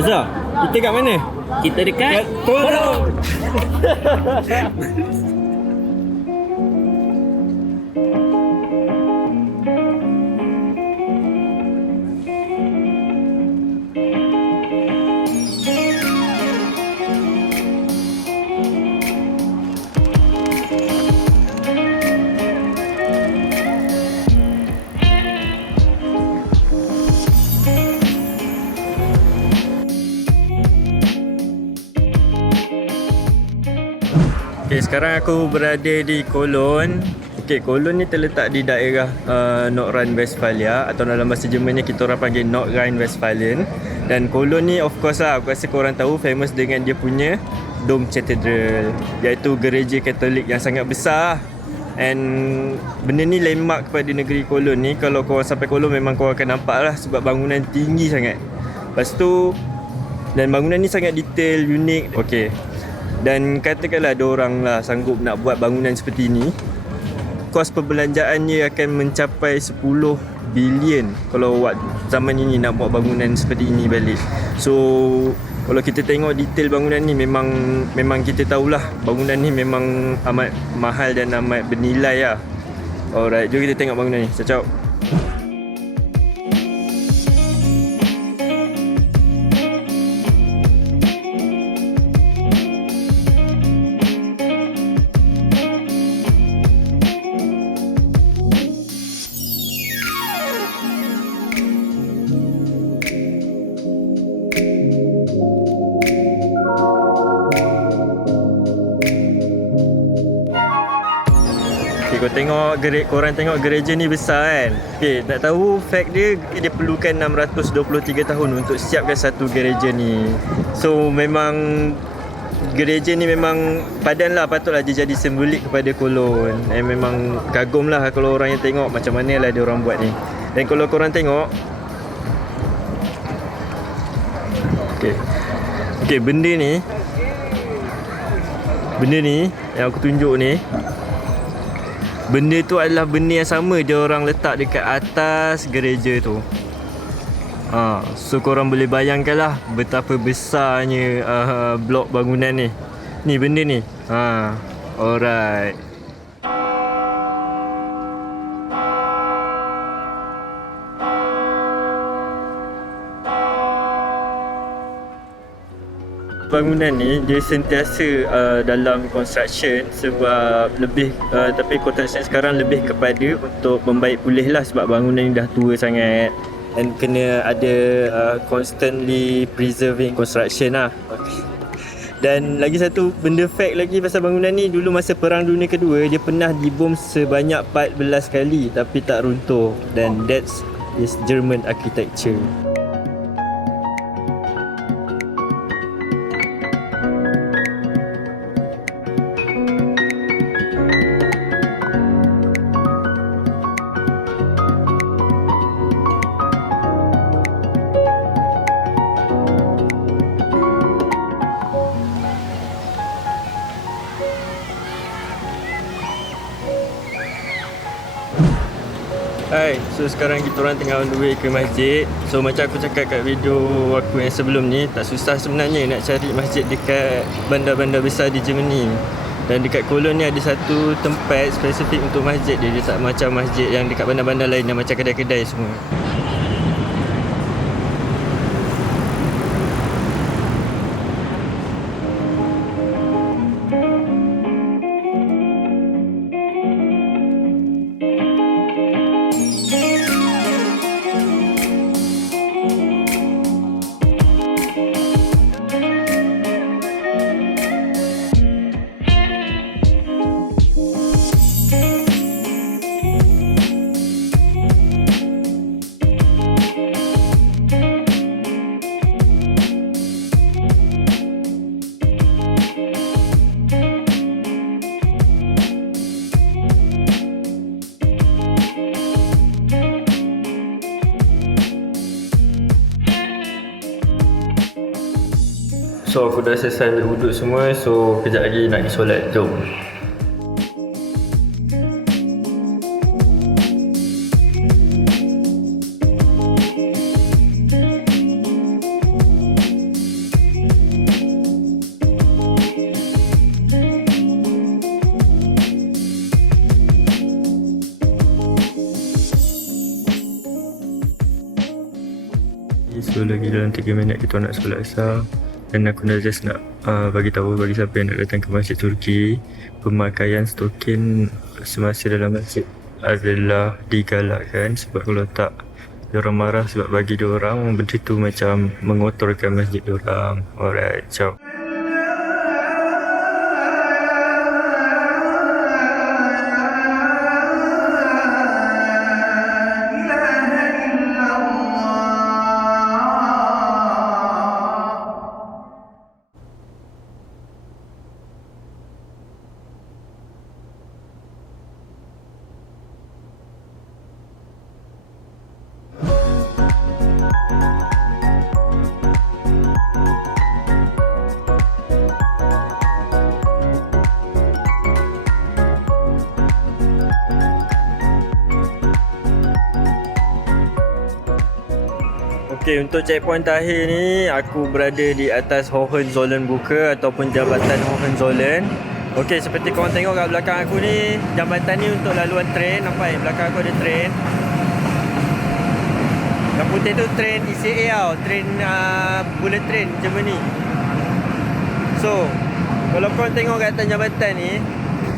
Azhar, kita kat mana? Kita dekat Tolong. Okay, sekarang aku berada di Cologne. Okay, Cologne ni terletak di daerah Nordrhein-Westphalia, atau dalam bahasa Jermannya kita orang panggil Nordrhein-Westphalen. Dan Cologne ni of course lah, aku rasa korang tahu, famous dengan dia punya Dom Cathedral, iaitu gereja Katolik yang sangat besar. And benda ni landmark kepada negeri Cologne ni. Kalau korang sampai Cologne memang korang akan nampak lah, sebab bangunan tinggi sangat. Lepas tu, dan bangunan ni sangat detail, unik. Okay, dan katakanlah ada orang lah sanggup nak buat bangunan seperti ni, kos perbelanjaannya akan mencapai 10 bilion kalau buat zaman ini nak buat bangunan seperti ini balik. So kalau kita tengok detail bangunan ni, memang kita tahulah bangunan ni memang amat mahal dan amat bernilai lah. Alright, jom kita tengok bangunan ni. Ciao. Korang tengok gereja ni besar kan. Okay, nak tahu fact dia perlukan 623 tahun untuk siapkan satu gereja ni. So memang gereja ni memang padan lah, patutlah dia jadi simbolik kepada Cologne. Memang kagum lah kalau orang yang tengok macam mana lah dia orang buat ni. Dan kalau korang tengok, Okay, benda ni yang aku tunjuk ni, benda tu adalah benda yang sama dia orang letak dekat atas gereja tu. So korang boleh bayangkan lah betapa besarnya blok bangunan ni. Ni benda ni. Alright. Bangunan ni dia sentiasa dalam construction, sebab tapi construction sekarang lebih kepada untuk membaik pulih lah, sebab bangunan ni dah tua sangat dan kena ada constantly preserving construction lah. Dan lagi satu benda fact lagi pasal bangunan ni, dulu masa Perang Dunia Kedua dia pernah dibom sebanyak 14 kali tapi tak runtuh, dan that's is German architecture. Hai, so sekarang kita orang tengah on the way ke masjid. So macam aku cakap kat video aku yang sebelum ni, tak susah sebenarnya nak cari masjid dekat bandar-bandar besar di Germany. Dan dekat Cologne ni ada satu tempat spesifik untuk masjid dia. Dia tak macam masjid yang dekat bandar-bandar lain yang macam kedai-kedai semua. So aku dah selesai ambil wuduk semua. So kejap lagi nak pergi solat. Jom. lagi dalam 3 minit kita nak solat asar. Dan aku nak just nak bagi tahu bagi siapa yang nak datang ke Masjid Turki, pemakaian stokin semasa dalam masjid adalah digalakkan, sebab kalau tak diorang marah sebab bagi diorang benda tu macam mengotorkan masjid diorang. Alright, ciao. Okey, untuk checkpoint terakhir ni aku berada di atas Hohenzollernbrücke ataupun Jambatan Hohenzollern. Okey, seperti korang tengok kat belakang aku ni, jambatan ni untuk laluan train. Nampak belakang aku ada train. Yang putih tu train ICE tau, train bullet train Germany. So, kalau korang tengok kat atas jambatan ni,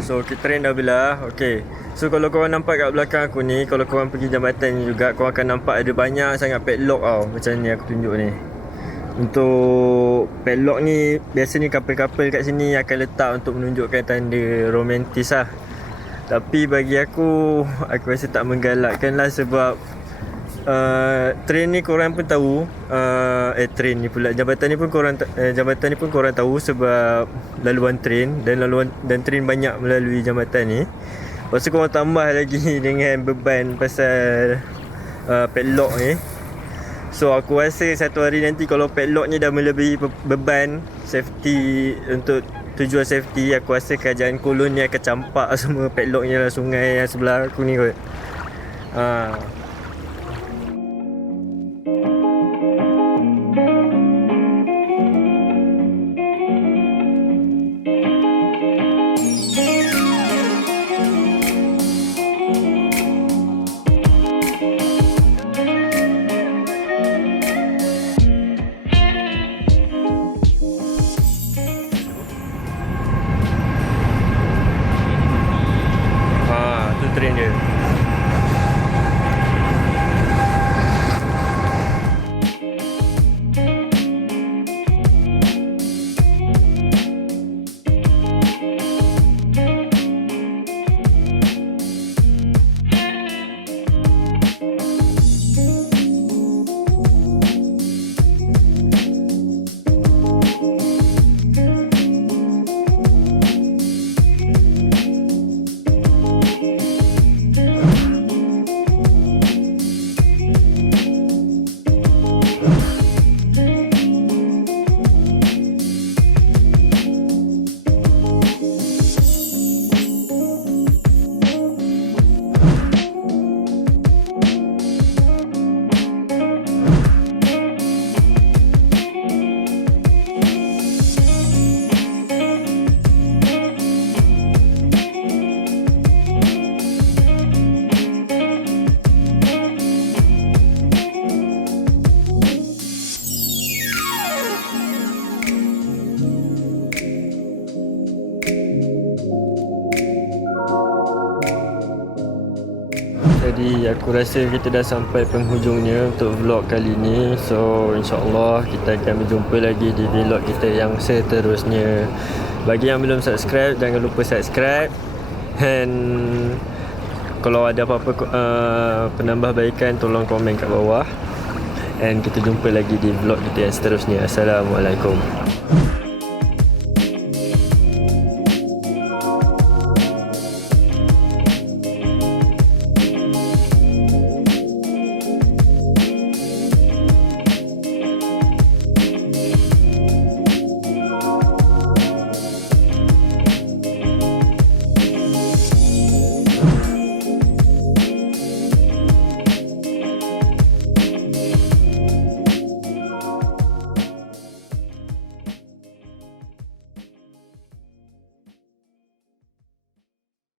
so train dah belah. Okey. So kalau korang nampak kat belakang aku ni, kalau korang pergi jambatan ni juga, korang akan nampak ada banyak sangat padlock tau. Macam ni aku tunjuk ni. Untuk padlock ni, biasanya couple-couple kat sini akan letak untuk menunjukkan tanda romantis lah. Tapi bagi aku rasa tak menggalakkan lah, sebab train ni korang pun tahu, train ni pula, jambatan ni pun korang tahu sebab laluan train, dan train banyak melalui jambatan ni. Lepas tu korang tambah lagi dengan beban pasal padlock ni. So aku rasa satu hari nanti kalau padlock ni dah melebihi beban safety, untuk tujuan safety, aku rasa kerajaan Kolon ni akan campak semua padlock ni dalam sungai yang sebelah aku ni kot. Train dia. Jadi aku rasa kita dah sampai penghujungnya untuk vlog kali ni. So insyaAllah kita akan berjumpa lagi di vlog kita yang seterusnya. Bagi yang belum subscribe, jangan lupa subscribe. And kalau ada apa-apa penambahbaikan, tolong komen kat bawah. And kita jumpa lagi di vlog kita yang seterusnya. Assalamualaikum.